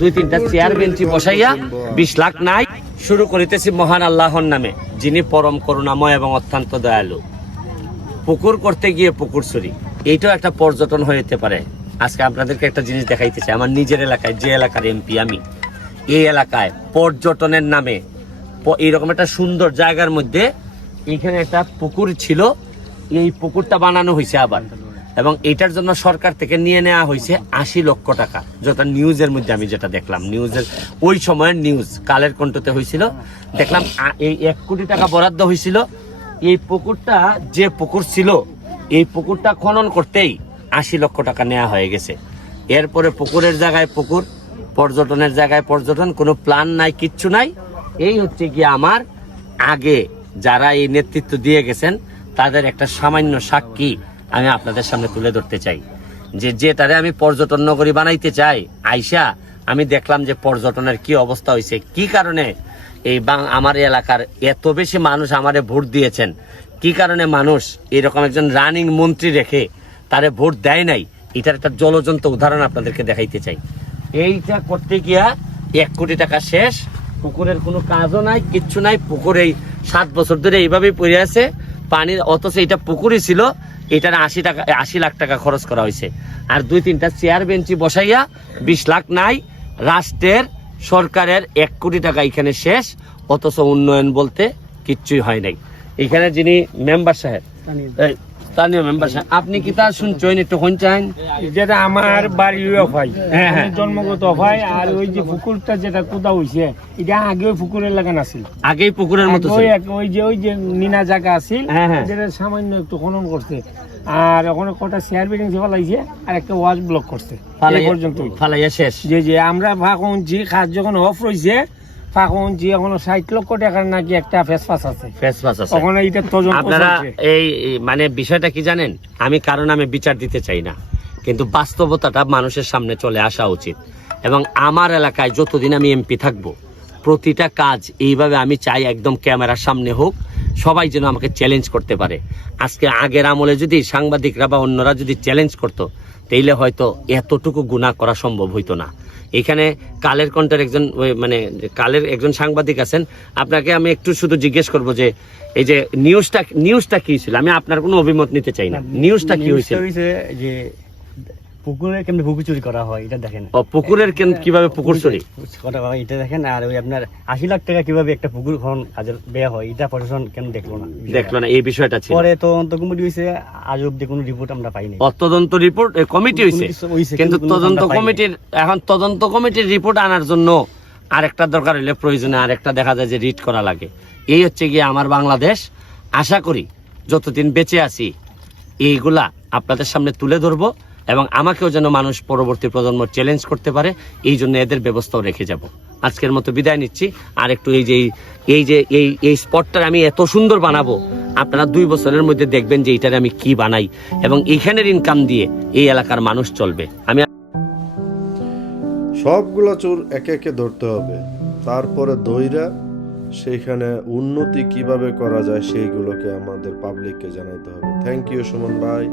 2-3টা chair বেঞ্চি বসাইয়া 20 লাখ নাই শুরু করিতেছি মহান আল্লাহর নামে, যিনি পরম করুণাময় এবং অত্যন্ত দয়ালু। পুকুর করতে গিয়ে পুকুর চুরি, এইটাও একটা পর্যটন হইতে পারে। আজকে আপনাদেরকে একটা জিনিস দেখাইতে চাই। আমার নিজের এলাকায়, যে এলাকার এমপি আমি, এই এলাকায় পর্যটনের নামে এইরকম একটা সুন্দর জায়গার মধ্যে এখানে একটা পুকুর ছিল, এই পুকুরটা বানানো হয়েছে আবার, এবং এটার জন্য সরকার থেকে নিয়ে নেওয়া হয়েছে 80 লক্ষ টাকা। যেটা নিউজের মধ্যে আমি যেটা দেখলাম, নিউজের ওই সময়ের নিউজ, কালের কণ্ঠতে হয়েছিল, দেখলাম এই 1 কোটি টাকা বরাদ্দ হয়েছিল। এই পুকুরটা যে পুকুর ছিল, এই পুকুরটা খনন করতেই 80 লক্ষ টাকা নেওয়া হয়ে গেছে। এরপরে পুকুরের জায়গায় পুকুর, পর্যটনের জায়গায় পর্যটন, কোনো প্ল্যান নাই, কিচ্ছু নাই। এই হচ্ছে কি আমার আগে যারা এই নেতৃত্ব দিয়ে গেছেন তাদের একটা সামান্য সাক্ষী আমি আপনাদের সামনে তুলে ধরতে চাই। যে তারে আমি পর্যটন নগরী বানাইতে চাই, আইসা আমি দেখলাম যে পর্যটনের কি অবস্থা হয়েছে, কি কারণে এই আমার এলাকার এত বেশি মানুষ আমারে ভোট দিয়েছেন, কি কারণে মানুষ এরকম একজন রানিং মন্ত্রী রেখে তারে ভোট দেয় নাই, এটার একটা জ্বলজ্বন্ত উদাহরণ আপনাদেরকে দেখাইতে চাই। এইটা করতে গিয়া 1 কোটি টাকা শেষ, পুকুরের কোনো কাজও নাই, কিচ্ছু নাই। পুকুর এই 7 বছর ধরে এইভাবেই পড়ে আছে পানির, অথচ এটা পুকুরই ছিল, এটার 80 লাখ টাকা খরচ করা হয়েছে। আর 2-3টা চেয়ার বেঞ্চি বসাইয়া 20 লাখ নাই। রাষ্ট্রের সরকারের 1 কোটি টাকা এখানে শেষ, অথচ উন্নয়ন বলতে কিচ্ছুই হয় নাই। এখানে যিনি মেম্বার সাহেব, স্থানীয় মেম্বার সাহেব, আপনি কি তা শুনছেন? একটু শুনছেন? যেটা আমার বাড়িও ভাই, জন্মগত ভাই। আর ওই যে পুকুরটা যেটা কোথা হইছে, এটা আগে পুকুরের লাগান আছিল, আগেই পুকুরের মতো ছিল। ওই যে নিনা জায়গা আছিল, যেটা সামান্য একটু খনন করছে। আর ওখানে কটা চেয়ার বিল্ডিং ফেলাইছে, আর একটা ওয়াশ ব্লক করছে, এই পর্যন্ত ফালাইয়া শেষ। যে আমরা ভাবছি কাজ যখন অফ রয়েছে, এখনো 60 লক্ষ টাকার নাকি একটা ফেসপাস আছে। ওখানে এটা তদন্ত। আপনারা এই মানে বিষয়টা কি জানেন, আমি কারণ আমি বিচার দিতে চাই না, কিন্তু বাস্তবতাটা মানুষের সামনে চলে আসা উচিত। এবং আমার এলাকায় যতদিন আমি এমপি থাকবো, প্রতিটা কাজ এইভাবে আমি চাই একদম ক্যামেরার সামনে হোক, সবাই যেন আমাকে চ্যালেঞ্জ করতে পারে। আজকে আগের আমলে যদি সাংবাদিকরা বা অন্যরা যদি চ্যালেঞ্জ করতো, তাইলে হয়তো এতটুকু গুনাহ করা সম্ভব হইতো না। এখানে কালের কণ্ঠের একজন মানে কালের একজন সাংবাদিক আছেন, আপনাকে আমি একটু শুধু জিজ্ঞেস করব যে এই যে নিউজটা কি ছিল, আমি আপনার কোনো অভিমত নিতে চাই না, নিউজটা কি হয়েছিল? যে পুকুরে কেমন পুকুর চুরি করা হয় এটা দেখেন। পুকুরের কিভাবে পুকুর চুরি করা হয় এটা দেখেন। আর ওই আপনার 80 লাখ টাকা কিভাবে একটা পুকুর খনন কাজের ব্যয় হয়, এটা প্রশাসন কেন দেখলো না? এই বিষয়টা ছিল। পরে তদন্ত কমিটি হয়েছে, আজ অব্দি কোনো রিপোর্ট আমরা পাইনি। তদন্ত রিপোর্ট কমিটি হয়েছে, কিন্তু তদন্ত কমিটির রিপোর্ট আনার জন্য আরেকটা দরকার হলে প্রয়োজনে আরেকটা দেখা যায় যে রিট করা লাগে। এই হচ্ছে গিয়ে আমার বাংলাদেশ। আশা করি যতদিন বেঁচে আছি এইগুলা আপনাদের সামনে তুলে ধরবো, এবং আমাকেও যেন মানুষ পরবর্তী প্রজন্ম চ্যালেঞ্জ করতে পারে, এই জন্য এদের ব্যবস্থাও রেখে যাব। আজকের মতো বিদায় নিচ্ছি। আর একটু এই স্পটটা আমি এত সুন্দর বানাবো, আপনারা 2 বছরের মধ্যে দেখবেন যে এইটারে আমি কি বানাই, এবং এইখানের ইনকাম দিয়ে এই এলাকার মানুষ চলবে। আমি সবগুলা চোর একে একে ধরতে হবে, তারপরে দইরা সেইখানে উন্নতি কিভাবে করা যায় সেইগুলোকে আমাদের পাবলিককে জানাইতে হবে। থ্যাংক ইউ সুমন ভাই।